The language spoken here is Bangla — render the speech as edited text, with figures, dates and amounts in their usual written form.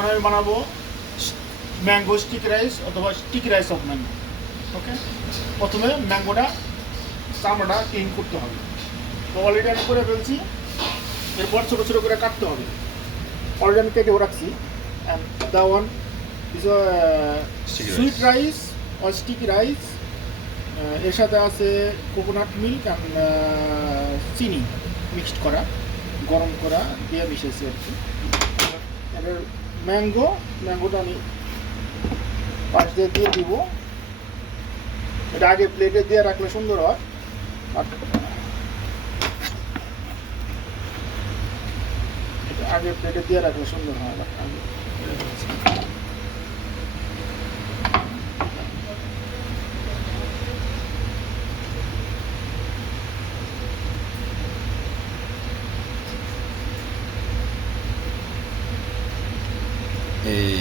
এখন আমি বানাবো ম্যাঙ্গো স্টিক রাইস অথবা স্টিক রাইস অফ ম্যাঙ্গো। ওকে, প্রথমে ম্যাঙ্গোটা চামড়াটা ক্লিন করতে হবে। তো অলরেডি আমি করে ফেলছি। এরপর ছোটো ছোটো করে কাটতে হবে। অলরেডি আমি কেটেও রাখছি। And the one is sweet rice or sticky rice. এর সাথে আছে কোকোনাট মিল্ক অ্যান্ড চিনি মিক্সড করা, গরম করা দিয়ে মিশেছি আর কি। এবার ম্যাঙ্গোটা আমি পাশ দিয়ে দিব। এটা আগে প্লেটে দিয়ে রাখলে সুন্দর হয়। এটা আগে প্লেটে দিয়ে রাখলে সুন্দর হয়। এই